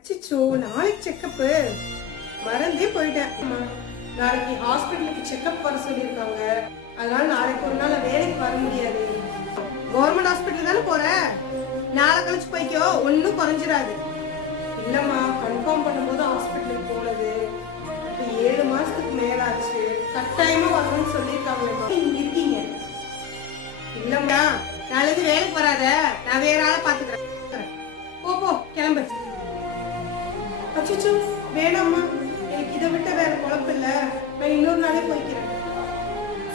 அச்சிச்சோ நாளைக்கு செக்கப்பு. மறந்தே போயிட்டேன். நாளைக்கு ஹாஸ்பிட்டலுக்கு செக்கப் வர சொல்லியிருக்காங்க. அதனால நாளைக்கு ஒரு நாள் வேலைக்கு வர முடியாது. கவர்மெண்ட் ஹாஸ்பிட்டல் தானே போற? நாளை கழிச்சு போய்க்கோ ஒன்றும் குறைஞ்சிடாது இல்லம்மா கன்ஃபார்ம் பண்ணும்போது ஹாஸ்பிட்டலுக்கு போனது. இப்போ ஏழு மாசத்துக்கு மேலாச்சு. கட்டாயமா வரணும்னு சொல்லியிருக்காங்க இங்க இருக்கீங்க. இல்லம்மா நாளைக்கு வேலைக்கு வராத. நான் வேற ஆளை பாத்துக்கிறேன் அச்சோ வேணாம்மா. எனக்கு இதை விட்ட வேற குழப்பம் இல்ல. நான் இன்னொரு நாளே போய்க்கிறேன்.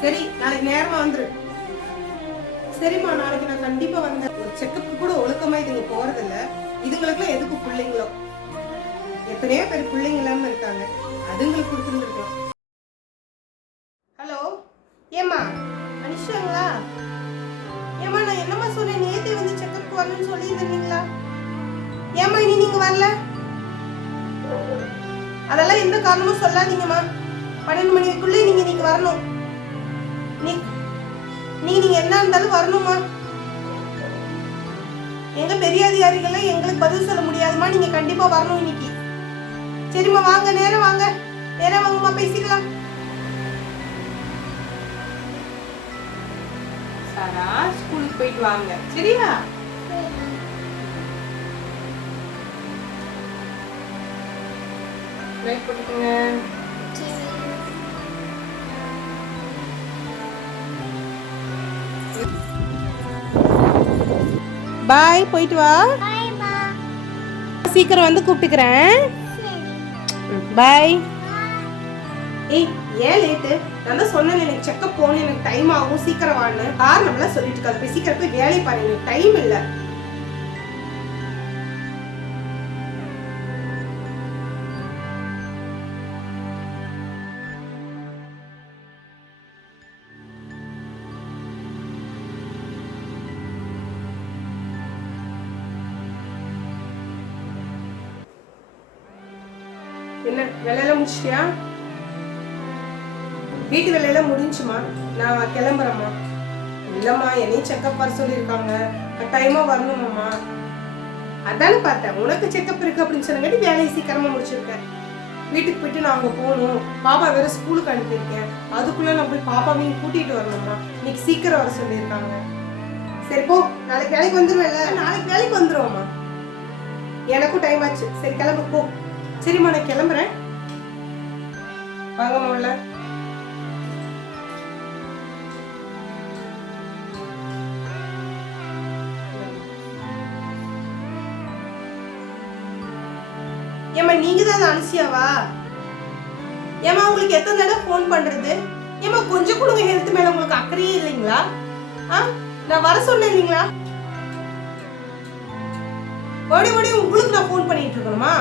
சரி நாளைக்கு நேரமா வந்துரு. சரிம்மா நாளைக்கு நான் கண்டிப்பா வந்தேன். ஒரு செக்கப் கூட ஒழுக்கமா இதுங்க போறதில்ல. இதுங்களுக்குலாம் எதுக்கு பிள்ளைங்களோ? எத்தனையோ பேர் பிள்ளைங்க இல்லாம இருக்காங்க. அதுங்களுக்கு கொடுத்துருந்துருக்கலாம். ஹலோ? ஏம்மா அனுஷாங்களா? ஏம்மா நான் என்னம்மா சொன்னேன்? நேத்தி வந்து செக்கப் வரணும்னு சொல்லியிருந்தீங்களா ஏம்மா இனி நீங்க வரல? அதெல்லாம் எந்த காரணமும் சொல்லாதீங்கம்மா பன்னெண்டு மணிக்குள்ளே நீங்க நீங்க வரணும். நீ நீங்க நீங்க என்ன இருந்தாலும் வரணும்மா எங்க பெரிய அதிகாரிகள் எங்களுக்கு பதில் சொல்ல முடியாதும்மா. நீங்க கண்டிப்பா வரணும் இன்னைக்கு. சரிம்மா வாங்க நேரம் வாங்க. நேரம் வாங்கம்மா பேசிக்கலாம். சாரா ஸ்கூலுக்கு போயிட்டு வாங்க. சரியா? லைட் போட்டுக்கோங்க. பாய் போயிட்டு வா. சீக்கிரம் வந்து கூப்பிட்டுக்கிறேன். பாய் ஏய் ஏன் லேட்டு நான் தான் சொன்னேன் எனக்கு செக்கப் போகணும் எனக்கு டைம் ஆகும் சீக்கிரம் வான்னு. காரணம்லாம் சொல்லிட்டு இருக்காது. போய் சீக்கிரம் போய் வேலை பாரு எனக்கு டைம் இல்லை. என்ன வேலையெல்லாம் முடிச்சிட்டியா? வீட்டு வேலையெல்லாம் முடிஞ்சுமா? நான் கிளம்புறேம்மா. இல்லம்மா என்னையும் செக்கப் வர சொல்லியிருக்காங்க. கட்டாயமா வரணுமாம்மா. அதானே பார்த்தேன். உனக்கு செக்கப் இருக்கு அப்படின்னு சொன்னங்காட்டி வேலையை சீக்கிரமா முடிச்சிருக்கேன். வீட்டுக்கு போயிட்டு நான் அங்கே போகணும். பாப்பா வேற ஸ்கூலுக்கு அனுப்பியிருக்கேன். அதுக்குள்ள நான் போய் பாப்பாவையும் கூட்டிட்டு வரணும்மா. இன்னைக்கு சீக்கிரம் வர சொல்லியிருக்காங்க. சரி போ. நாளைக்கு வேலைக்கு வந்துருவேன்ல. நாளைக்கு வேலைக்கு வந்துடுவோம்மா எனக்கும் டைம் ஆச்சு. சரி கிளம்பு போ. சரிம்மா நான் கிளம்புறேன். வாங்க உள்ள ஏம்மா நீங்க தான் அனுசியாவா? ஏம்மா உங்களுக்கு எத்தனை தடவை ஃபோன் பண்றது? ஏம்மா கொஞ்சம் கொடுங்க ஹெல்த் மேல உங்களுக்கு அக்கறையே இல்லைங்களா? ஆ நான் வர சொன்னேன் இல்லைங்களா? மறுபடி மறுபடியும் உங்களுக்கு நான் ஃபோன் பண்ணிட்டு இருக்கணுமா?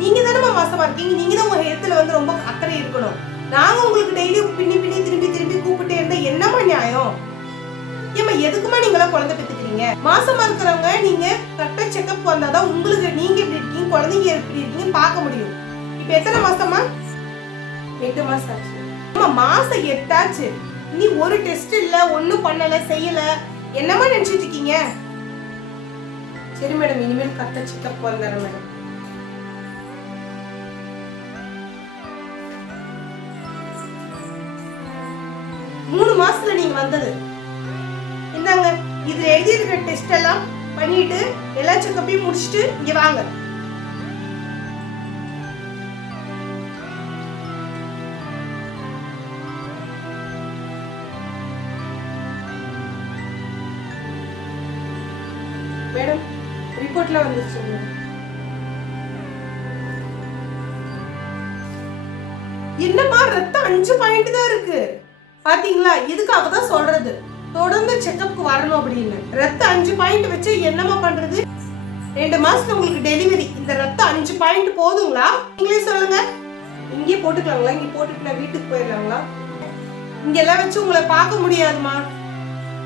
நீங்க தானே மாசமா இருக்கீங்க? நீங்க தான் உங்க ஹெல்த்ல வந்து ரொம்ப அக்கறை இருக்கணும். நாங்க உங்களுக்கு டெய்லி பின்னி பின்னி திரும்பி திரும்பி கூப்பிட்டு இருந்தா என்னம்மா நியாயம்? ஏம்மா எதுக்குமா நீங்களாம் குழந்தை பெத்துக்கிறீங்க? மாசமா இருக்கிறவங்க நீங்க கரெக்டா செக்அப் வந்தாதான் உங்களுக்கு நீங்க எப்படி இருக்கீங்க? குழந்தைங்க எப்படி இருக்கீங்கன்னு பார்க்க முடியும். இப்போ எத்தனை மாசமா எட்டு மாசம் ஆச்சு. அம்மா மாசம் எட்டாச்சு. நீ ஒரு டெஸ்ட் இல்ல ஒண்ணும் பண்ணல செய்யல. என்னம்மா நினைச்சிட்டு இருக்கீங்க? சரி மேடம் இனிமேல் கரெக்டா செக்அப் வந்துடுறேன் மேடம் மூணு மாசத்துல நீங்க வந்தது. இந்தாங்க இதுல எழுதியிருக்கிற டெஸ்ட் எல்லாம் பண்ணிட்டு எல்லா செக்கப்பையும் முடிச்சிட்டு இங்க வாங்க. மேடம் ரிப்போர்ட்ல வந்துருச்சு மேடம். என்னம்மா ரத்தம் அஞ்சு பாயிண்ட் தான் இருக்கு. பாத்தீங்களா? இதுக்காக தான் சொல்றது? தொடர்ந்து செக்கப்க்கு வரணும் அப்படின்னு. ரத்தம் அஞ்சு பாயிண்ட் வச்சு என்னம்மா பண்றது? ரெண்டு மாசத்துல உங்களுக்கு டெலிவரி இந்த ரத்தம் அஞ்சு பாயிண்ட் போதுங்களா? நீங்களே சொல்லுங்க. இங்கே போட்டுக்கலாங்களா? இங்க போட்டுட்டு நான் வீட்டுக்கு போயிடலாங்களா இங்க எல்லாம் வச்சு உங்களை பார்க்க முடியாதுமா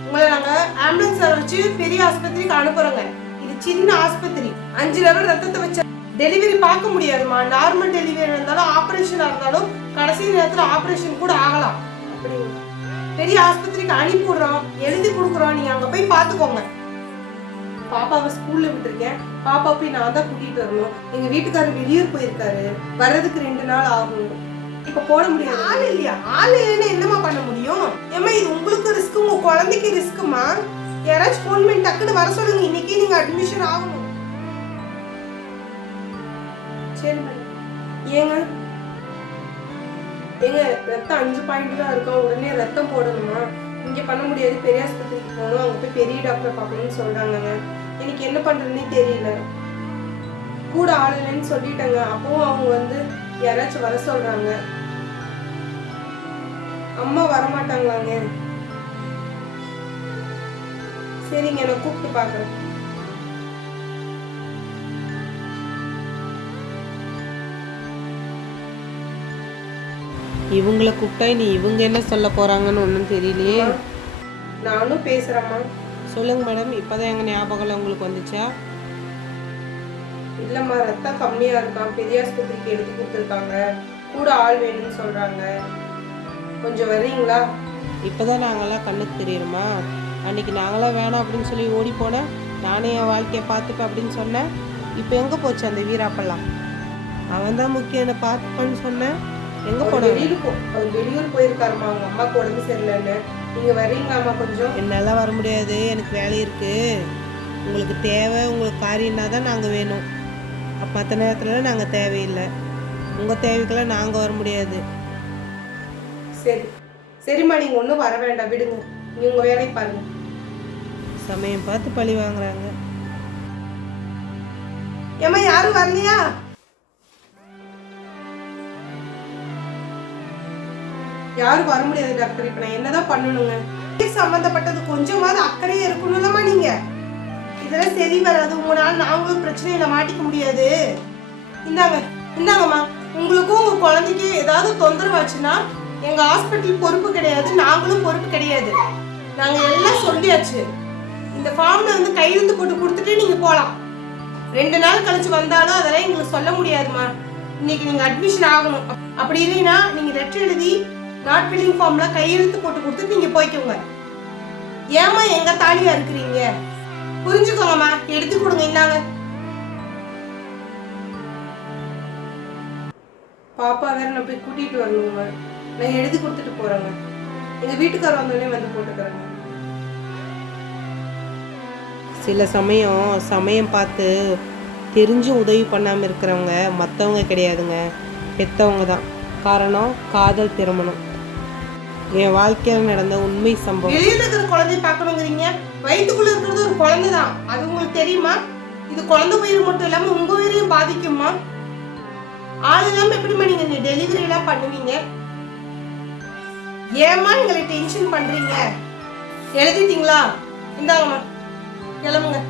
உங்களை நாங்க ஆம்புலன்ஸ் வச்சு பெரிய ஆஸ்பத்திரிக்கு அனுப்புறோங்க. இது சின்ன ஆஸ்பத்திரி. அஞ்சு லெவல் ரத்தத்தை வச்ச டெலிவரி பார்க்க முடியாதுமா நார்மல் டெலிவரி இருந்தாலும் ஆப்ரேஷனாக இருந்தாலும் கடைசி நேரத்துல ஆபரேஷன் கூட ஆகலாம். அப்படிங்க பெரிய ஆஸ்பத்திரிக்கு அனுப்பி விடுறோம். எழுதி கொடுக்குறோம். நீங்க அங்க போய் பாத்துக்கோங்க பாப்பாவை ஸ்கூல்ல விட்டுருக்கேன். பாப்பா போய் நான் தான் கூட்டிட்டு வரணும். எங்க வீட்டுக்காரர் வெளியூர் போயிருக்காரு. வர்றதுக்கு ரெண்டு நாள் ஆகும். இப்ப போட முடியாது. ஆள் இல்லையா? ஆள் இல்லைன்னு என்னமா பண்ண முடியும்? ஏமா இது உங்களுக்கு ரிஸ்க் உங்க குழந்தைக்கு ரிஸ்க்குமா யாராச்சும் ஃபோன் பண்ணி டக்குன்னு வர சொல்லுங்க. இன்னைக்கே நீங்க அட்மிஷன் ஆகணும். சரி மேடம் ஏங்க? ஏங்க ரத்தம் அஞ்சு பாயிண்ட் தான் இருக்கும் உடனே ரத்தம் போடணுமா? இங்க பண்ண முடியாது பெரிய ஆஸ்பத்திரிக்கு போகணும். அவங்க போய் பெரிய டாக்டர் பார்க்கணும்னு சொல்றாங்கங்க. எனக்கு என்ன பண்றதுன்னே தெரியல. கூட ஆள் இல்லைன்னு சொல்லிட்டாங்க. அப்பவும் அவங்க வந்து யாராச்சும் வர சொல்றாங்க. அம்மா வரமாட்டாங்களாங்க? சரிங்க நான் கூப்பிட்டு பார்க்குறேன். இவங்கள கூப்பிட்டா நீ இவங்க என்ன சொல்ல போறாங்கன்னு ஒன்றும் தெரியலையே. நானும் பேசுறேம்மா. சொல்லுங்க மேடம் இப்போதான் எங்க ஞாபகம் உங்களுக்கு வந்துச்சா? இல்லம்மா ரத்தம் கம்மியா இருக்கான் பெரிய ஆஸ்பத்திரிக்கு எடுத்து கொடுத்துருக்காங்க. கூட ஆள் வேணும்னு சொல்றாங்க. கொஞ்சம் வர்றீங்களா? இப்போதான் நாங்கெல்லாம் கண்ணுக்கு தெரியுமா அன்னைக்கு நாங்களாம் வேணாம் அப்படின்னு சொல்லி ஓடி போனேன் நானே என் வாழ்க்கையை பார்த்துப்பேன் அப்படின்னு சொன்னேன். இப்போ எங்கே போச்சு அந்த வீராப்பெல்லாம்? அவன் தான் முக்கியம் என்னை பார்த்துப்பான்னு சொன்னேன். எங்கே போனாங்க? வெளியூர் போ வெளியூர் போயிருக்காருமா அவங்க அம்மாக்கு உடம்பு சரியில்லைன்னு. நீங்க வர்றீங்களாம்மா கொஞ்சம்? என்னால் வர முடியாது. எனக்கு வேலை இருக்குது உங்களுக்கு தேவை உங்களுக்கு காரியம்னா தான் நாங்கள் வேணும். மற்ற நேரத்தில் நாங்கள் தேவையில்லை. உங்கள் தேவைக்கெல்லாம் நாங்கள் வர முடியாது. சரி. சரிம்மா நீங்க ஒன்றும் வர வேண்டாம். விடுங்க. நீங்க உங்க வேலையை பாருங்க. சமயம் பார்த்து பழி வாங்குறாங்க. ஏம்மா யாரும் வரலையா? யாரும் வர முடியாது டாக்டர். இப்ப நான் என்னதான் பண்ணணுங்க? இது சம்மந்தப்பட்டது கொஞ்சமாவது அக்கறையே இருக்கணும்லம்மா நீங்க. இதெல்லாம் சரி வராது. உங்களால நாங்களும் பிரச்சனையில மாட்டிக்க முடியாது. இந்தாங்க இந்தாங்கம்மா. உங்களுக்கும் உங்க குழந்தைக்கு ஏதாவது தொந்தரவாச்சுன்னா எங்க ஹாஸ்பிட்டல் பொறுப்பு கிடையாது. நாங்களும் பொறுப்பு கிடையாது. நாங்க எல்லாம் சொல்லியாச்சு. இந்த ஃபார்ம்ல வந்து கையெழுத்து போட்டு கொடுத்துட்டு நீங்க போலாம். ரெண்டு நாள் கழிச்சு வந்தாலும் அதெல்லாம் எங்களுக்கு சொல்ல முடியாதுமா இன்னைக்கு நீங்க அட்மிஷன் ஆகணும். அப்படி இல்லைன்னா நீங்க லெட்டர் எழுதி நாட் ஃபில்லிங் ஃபார்ம்ல கையெழுத்து போட்டு கொடுத்து நீங்க போய்க்கோங்க. ஏமா எங்க தாலியா இருக்கிறீங்க? புரிஞ்சுக்கோங்கம்மா எடுத்து கொடுங்க இந்தாங்க. பாப்பா வேற நான் போய் கூட்டிட்டு வரணுங்க நான் எழுதி கொடுத்துட்டு போறேங்க எங்க வீட்டுக்காரர் வந்தோடனே வந்து போட்டுக்கிறேங்க சில சமயம் சமயம் பார்த்து தெரிஞ்சு உதவி பண்ணாமல் இருக்கிறவங்க மற்றவங்க கிடையாதுங்க. பெற்றவங்க தான். காரணம் காதல் திருமணம். என் வாழ்க்கையில் நடந்த உண்மை சம்பவம். வெளியில இருக்கிற குழந்தைய பார்க்கணுங்கிறீங்க. வயிற்றுக்குள்ள இருக்கிறது ஒரு குழந்தை தான் அது உங்களுக்கு தெரியுமா? இது குழந்தை உயிர் மட்டும் இல்லாம உங்க உயிரையும் பாதிக்குமா? ஆள் இல்லாம எப்படிம்மா நீங்க டெலிவரி எல்லாம் பண்ணுவீங்க? ஏமா எங்களை டென்ஷன் பண்றீங்க? எழுதிட்டீங்களா? இந்தாங்கம்மா. கிளம்புங்க.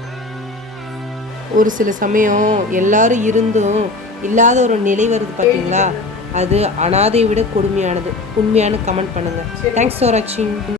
ஒரு சில சமயம் எல்லாரும் இருந்தும் இல்லாத ஒரு நிலை வருது பார்த்தீங்களா அது அனாதையை விட கொடுமையானது. உண்மையான கமெண்ட் பண்ணுங்க. தேங்க்ஸ் ஃபார் வாட்சிங்